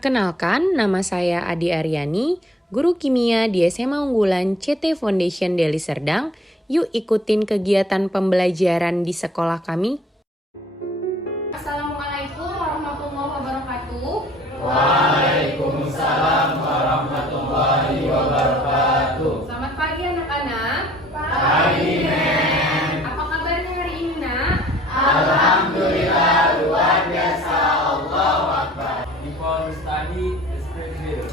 Perkenalkan, nama saya Adi Aryani, guru kimia di SMA Unggulan CT Foundation Deli Serdang. Yuk ikutin kegiatan pembelajaran di sekolah kami. Assalamualaikum warahmatullahi wabarakatuh. Waalaikumsalam warahmatullahi wabarakatuh. Selamat pagi anak-anak. Pagi, Nen. Apa kabarnya hari ini, Nak? Alhamdulillah, luar biasa. Allahu Akbar. Before we study, let's pray together.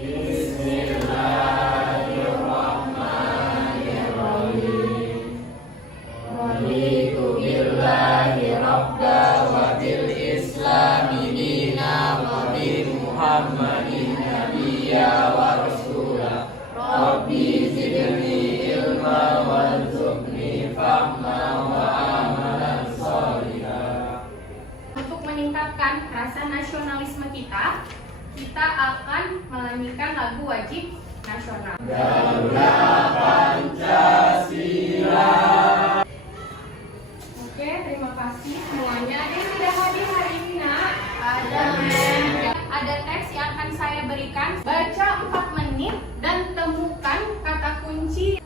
Bismillahirrahmanirrahim. Raditu billahi rabba wa bil islami dina wa bi Muhammadin nabiyya wa rasula. Rabbi zidni ilma warzuqni fahma wa amalan sholihan. Untuk meningkatkan rasa nasionalisme kita akan menyanyikan lagu wajib nasional. Garuda Pancasila. Oke, terima kasih semuanya. Ada yang tidak hadir hari ini, Nak? Ada teks yang akan saya berikan. Baca 4 menit dan temukan kata kunci.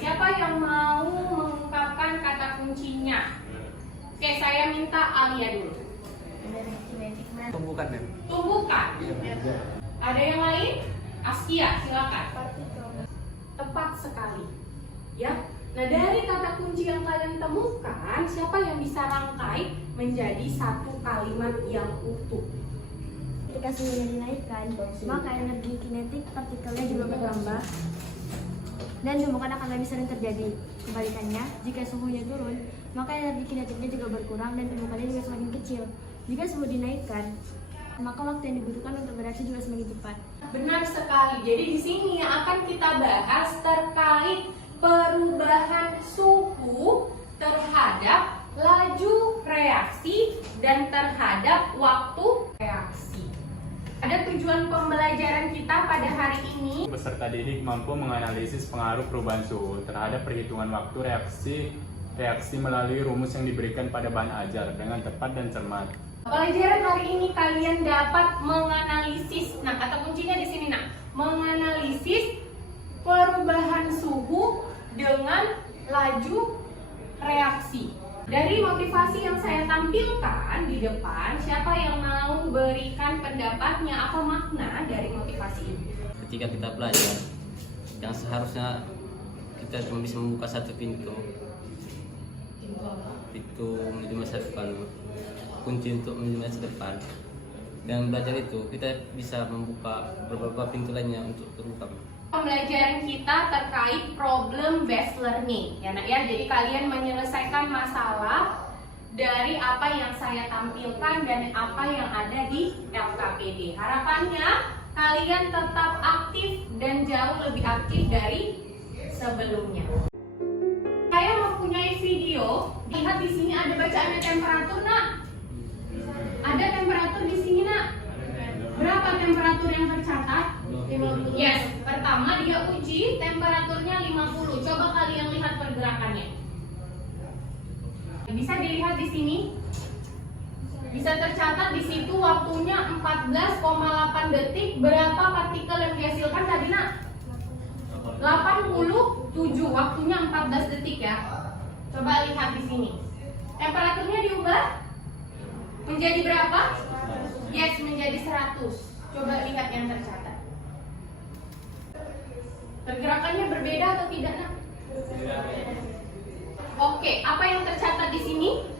Siapa yang mau mengungkapkan kata kuncinya? Oke, saya minta Alia dulu. Tumbuhkan, Nen. Tumbuhkan. Ada yang lain? Askia, silakan. Tepat sekali. Ya. Nah, dari kata kunci yang kalian temukan, siapa yang bisa rangkai menjadi satu kalimat yang utuh? Ketika suhunya dinaikkan, maka energi kinetik partikelnya juga bertambah dan kemungkinan akan lebih sering terjadi. Kebalikannya, jika suhunya turun, maka energi kinetiknya juga berkurang dan kemungkinannya juga semakin kecil. Jika suhu dinaikkan, maka waktu yang dibutuhkan untuk bereaksi juga semakin cepat. Benar sekali. Jadi di sini yang akan kita bahas terkait perubahan suhu terhadap laju reaksi dan terhadap waktu reaksi. Ada tujuan pembelajaran kita pada hari ini. Peserta didik mampu menganalisis pengaruh perubahan suhu terhadap perhitungan waktu reaksi melalui rumus yang diberikan pada bahan ajar dengan tepat dan cermat. Pelajaran hari ini kalian dapat menganalisis. Nah, kata kuncinya di sini, Nak. Menganalisis perubahan suhu dengan laju reaksi. Dari motivasi yang saya tampilkan di depan, siapa yang mau berikan pendapatnya apa makna dari motivasi ini? Ketika kita belajar, yang seharusnya kita cuma bisa membuka satu pintu menuju masa depan, kunci untuk menuju masa depan. Dengan belajar itu kita bisa membuka beberapa pintu lainnya untuk terbuka. Pembelajaran kita terkait problem based learning, ya Nak ya. Jadi kalian menyelesaikan masalah dari apa yang saya tampilkan dan apa yang ada di LKPD. Harapannya kalian tetap aktif dan jauh lebih aktif dari sebelumnya. Saya mempunyai video. Lihat di sini ada bacaannya temperatur, Nak. Ada temperatur di sini, Nak. Berapa temperatur yang tercatat? 50. Yes, pertama dia uji temperaturnya 50. Coba kalian lihat pergerakannya. Bisa dilihat di sini. Bisa tercatat di situ waktunya 14,8 detik. Berapa partikel yang dihasilkan tadi, Nak? 87, waktunya 14 detik ya. Coba lihat di sini. Temperaturnya diubah menjadi berapa? Yes, menjadi 100. Coba lihat yang tercatat. Pergerakannya berbeda atau tidak, Nak? Oke, apa yang tercatat di sini?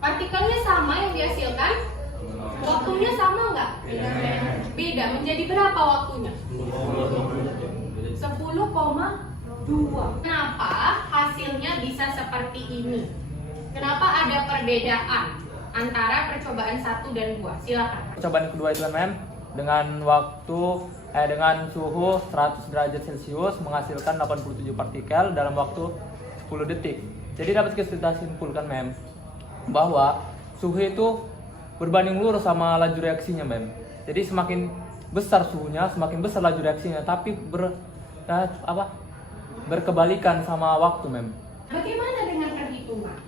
Partikelnya sama yang dihasilkan? Waktunya sama nggak? Beda. Menjadi berapa waktunya? 10,2. Kenapa hasilnya bisa seperti ini? Kenapa ada perbedaan antara percobaan 1 dan 2? Silakan. Percobaan kedua itu kan, dengan suhu 100 derajat Celcius menghasilkan 87 partikel dalam waktu 10 detik. Jadi dapat kita simpulkan, Mem, bahwa suhu itu berbanding lurus sama laju reaksinya, Mem. Jadi semakin besar suhunya, semakin besar laju reaksinya, tapi berkebalikan sama waktu, Mem. Bagaimana dengan perhitungan?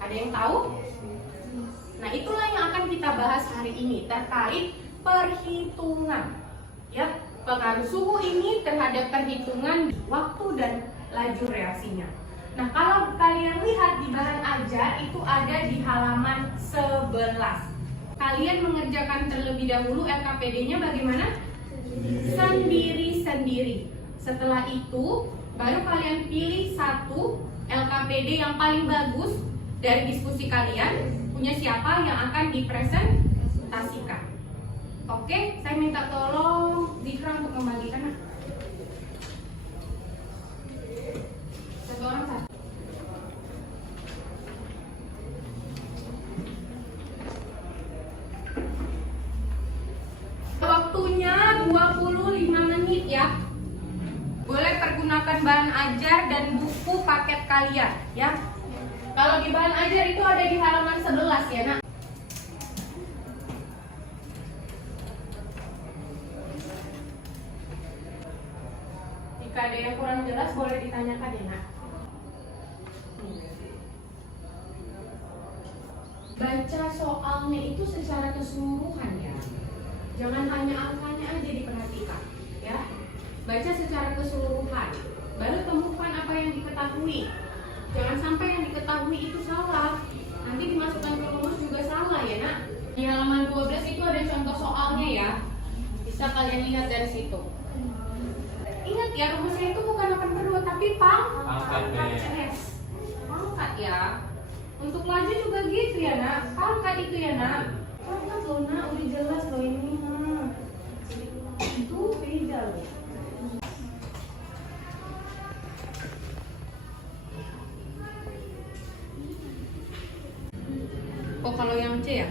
Ada yang tahu? Nah, itulah yang akan kita bahas hari ini terkait perhitungan. Ya, pengaruh suhu ini terhadap perhitungan waktu dan laju reaksinya. Nah, kalau kalian lihat di bahan ajar itu ada di halaman 11. Kalian mengerjakan terlebih dahulu LKPD-nya bagaimana? Sendiri-sendiri. Setelah itu, baru kalian pilih satu LKPD yang paling bagus dari diskusi kalian, punya siapa yang akan dipresentasikan. Oke, saya minta tolong Zikra untuk membagikan. Satu orang satu. Waktunya 25 menit ya. Boleh pergunakan bahan ajar dan buku paket kalian ya. Kalau di bahan ajar itu ada di halaman 11 ya, Nak. Jika ada yang kurang jelas boleh ditanyakan ya, Nak. Baca soalnya itu secara keseluruhan ya. Jangan hanya angkanya aja diperhatikan ya. Baca secara keseluruhan. Baru temukan apa yang diketahui. Jangan sampai yang diketahui itu salah. Nanti dimasukkan ke rumus juga salah ya, Nak. Di halaman 12 itu ada contoh soalnya ya. Bisa kalian lihat dari situ. Ingat ya, rumusnya itu bukan 8/2 tapi pangkat S. Pangkat ya. Untuk laju juga gitu ya, Nak. Pangkat itu ya, Nak. Pangkat loh, Nak. Udah jelas loh ini. Itu beda loh. Oh, kalau yang C ya?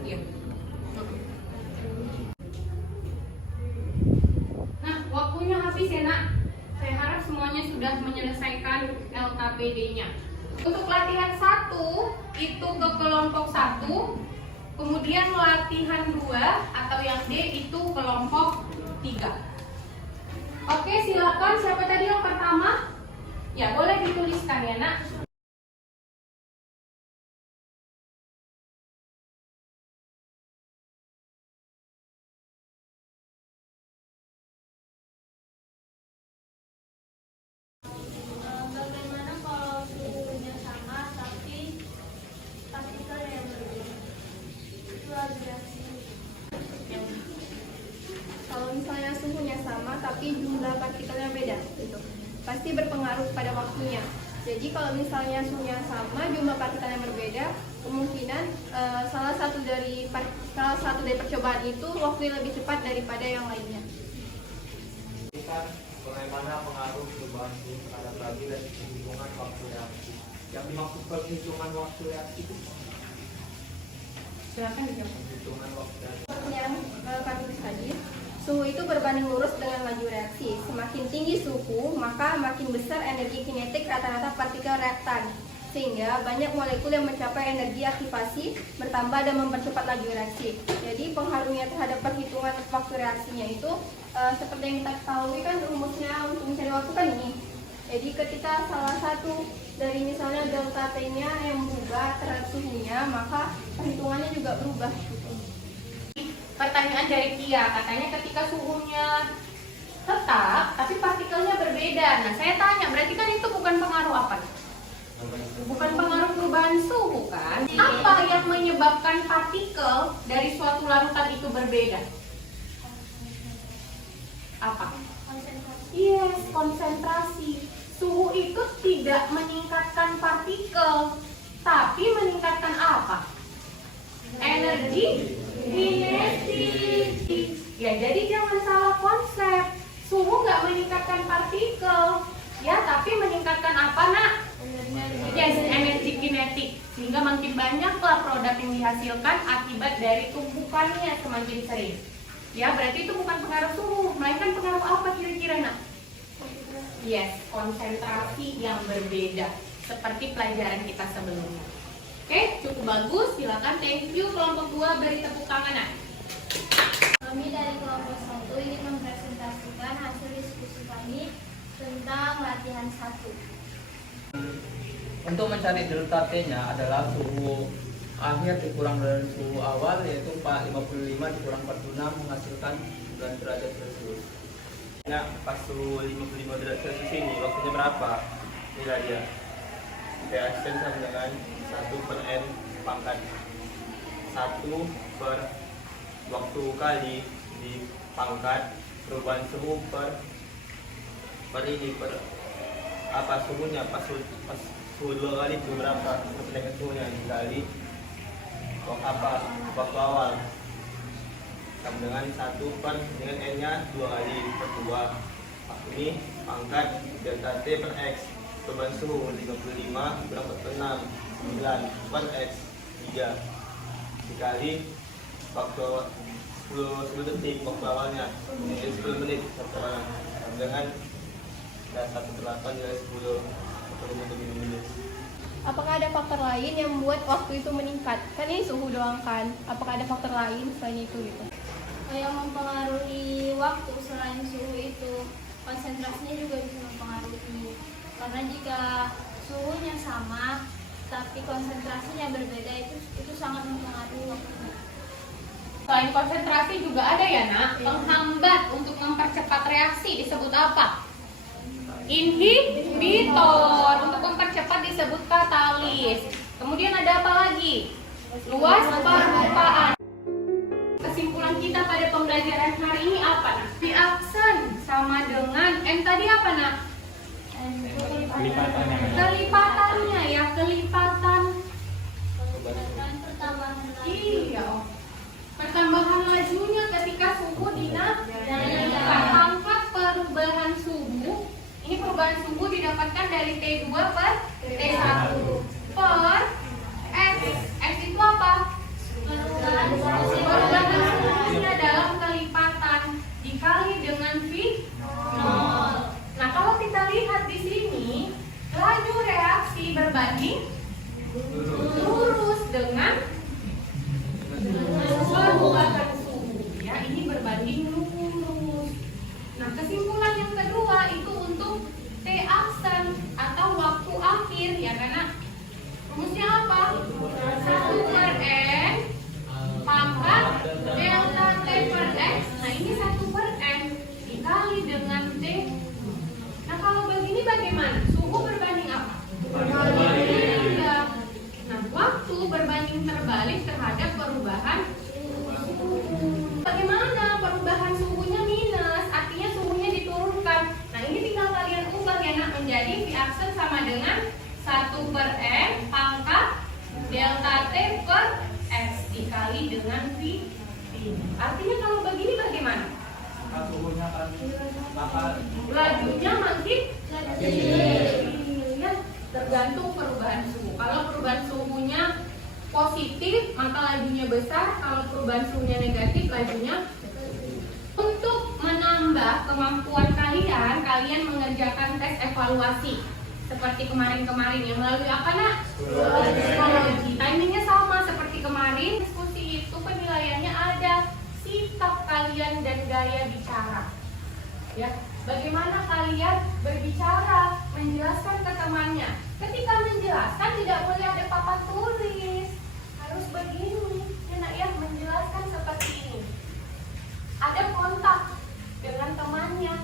Iya. Nah, waktunya habis ya, Nak. Saya harap semuanya sudah menyelesaikan LKPD-nya. Untuk latihan 1 itu ke kelompok 1, kemudian latihan 2 atau yang D itu kelompok 3. Oke, silakan. Siapa tadi yang pertama? Ya, boleh dituliskan ya, Nak. Bagaimana kalau suhunya sama tapi partikel yang berbeda? Itu laju reaksi. Kalau misalnya suhunya sama tapi jumlah partikelnya beda, gitu, pasti berpengaruh pada waktunya. Jadi kalau misalnya suhunya sama, jumlah partikelnya berbeda, kemungkinan salah satu dari percobaan itu waktunya lebih cepat daripada yang lainnya. Bagaimana pengaruh perubahan suhu terhadap laju dan perhitungan waktu reaksi. Yang dimaksud perhitungan waktu reaksi itu Silakan dijawab. perhitungan waktu reaksi. Yang kami tulis tadi, suhu itu berbanding lurus dengan laju reaksi. Semakin tinggi suhu, maka makin besar energi kinetik rata-rata partikel reaktan, sehingga banyak molekul yang mencapai energi aktivasi bertambah dan mempercepat laju reaksi. Jadi pengaruhnya terhadap perhitungan waktu reaksinya itu seperti yang kita ketahui kan rumusnya untuk mencari waktu kan ini. Jadi ketika salah satu dari misalnya delta T-nya yang berubah terhadap suhunya, maka perhitungannya juga berubah gitu. Pertanyaan dari Kia, katanya ketika suhunya tetap tapi partikelnya berbeda. Nah, saya tanya, berarti kan itu bukan pengaruh apa? Bukan pengaruh perubahan suhu kan? Apa yang menyebabkan partikel dari suatu larutan itu berbeda? Apa? Yes, konsentrasi. Suhu itu tidak meningkatkan partikel, tapi meningkatkan apa? Energi kinetik. Ya, jadi jangan salah konsep. Suhu nggak meningkatkan partikel, ya, tapi meningkatkan apa, Nak? Yes, energi kinetik. Sehingga makin banyaklah produk yang dihasilkan akibat dari tumpukannya semakin sering. Ya, berarti itu bukan pengaruh suhu, melainkan pengaruh apa kira-kira, Nak? Yes, konsentrasi yang berbeda, seperti pelajaran kita sebelumnya. Oke, cukup bagus. Silakan, thank you. Kelompok 2 beri tepuk tangan, Nak. Kami dari kelompok 1 ingin mempresentasikan hasil diskusi kami tentang latihan 1. Untuk mencari delta T-nya adalah suhu akhir dikurang dari suhu awal, yaitu 55 dikurang 46 menghasilkan 9 derajat Celcius. Nah, pas suhu 55 derajat Celcius ini waktunya berapa? Inilah dia. Reaction sama dengan 1/n pangkat 1 per waktu kali di pangkat perubahan suhu per suhunya pas suhu 2 kali itu berapa persentasenya suhunya dikali waktu awal sama dengan 1 per dengan n nya 2 kali per 2. Ini pangkat delta T per x perubahan suhu 55 berapa 6 9 per x 3 dikali waktu 10 detik waktu awalnya, jadi 10 menit waktu awalnya dengan 1/8 dari 10 menit. Apakah ada faktor lain yang membuat waktu itu meningkat? Kan ini suhu doang kan? Apakah ada faktor lain selain itu gitu? Yang mempengaruhi waktu selain suhu itu konsentrasinya juga bisa mempengaruhi. Karena jika suhunya sama tapi konsentrasinya berbeda itu sangat mempengaruhi waktunya. Selain konsentrasi juga ada ya nak, penghambat untuk mempercepat reaksi disebut apa? Inhibitor. Untuk mempercepat disebut katalis. Kemudian ada apa lagi? Luas permukaan. Kesimpulan kita pada pembelajaran hari ini apa nak? Reaction sama dengan N tadi apa nak? Kelipatannya ya, kelipatan. Iya. Pertambahan lajunya ketika suhu dinaikkan. Pangkat perubahan suhu. Ini perubahan suhu didapatkan dari T2 per T1 per X. X itu apa? Perubahan suhunya dalam kelipatan dikali dengan V0. Nah, kalau kita lihat di sini, laju reaksi berbanding lurus dengan perubahan suhu. Ya, ini berbanding lurus. Nah, kesimpulan yang kedua itu untuk T absen atau waktu akhir ya, karena rumusnya apa? 1/n pangkat delta T per X. Nah, ini 1/n dikali dengan T. Nah, kalau begini bagaimana? Suhu berbanding apa? Berbanding. Nah, waktu berbanding terbalik terhadap perubahan suhu. Bagaimana perubahan suhunya minus? Artinya suhunya diturunkan. Nah, ini tinggal kalian ubah ya nak, menjadi V absen sama dengan 1/n pangkat delta T per X dikali dengan V. Artinya kalau begini bagaimana? Lajunya makin ya, tergantung perubahan suhu. Kalau perubahan suhunya positif maka lajunya besar, kalau perubahan suhunya negatif lajunya. Untuk menambah kemampuan kalian mengerjakan tes evaluasi seperti kemarin-kemarin yang melalui apa nak? Psikologi. Timingnya sama seperti kemarin. Diskusi itu penilaiannya ada sikap kalian dan gaya bicara. Ya, bagaimana kalian berbicara, menjelaskan ke temannya. Ketika menjelaskan tidak boleh ada papan tulis, harus begini, ya nak ya, menjelaskan seperti ini. Ada kontak dengan temannya,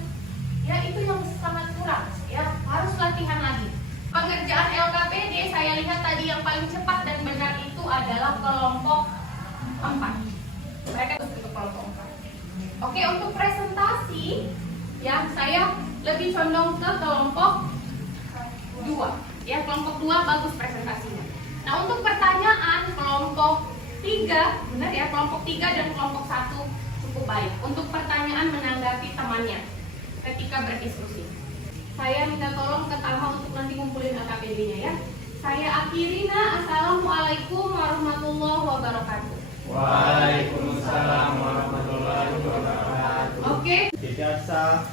ya itu yang sangat kurang, ya harus latihan lagi. Pengerjaan LKPD saya lihat tadi yang paling cepat dan benar itu adalah kelompok 4. Mereka untuk kelompok 4. Oke, untuk presentasi ya saya lebih condong ke kelompok 2. Ya, kelompok 2 bagus presentasinya. Nah, untuk pertanyaan kelompok 3, benar ya, kelompok 3 dan kelompok 1 cukup baik. Untuk pertanyaan menanggapi temannya ketika berdiskusi. Saya minta tolong ke Tama untuk nanti ngumpulin LKPD-nya ya. Saya akhiri. Assalamualaikum warahmatullahi wabarakatuh. Waalaikumsalam warahmatullahi wabarakatuh. Oke. Tidak sah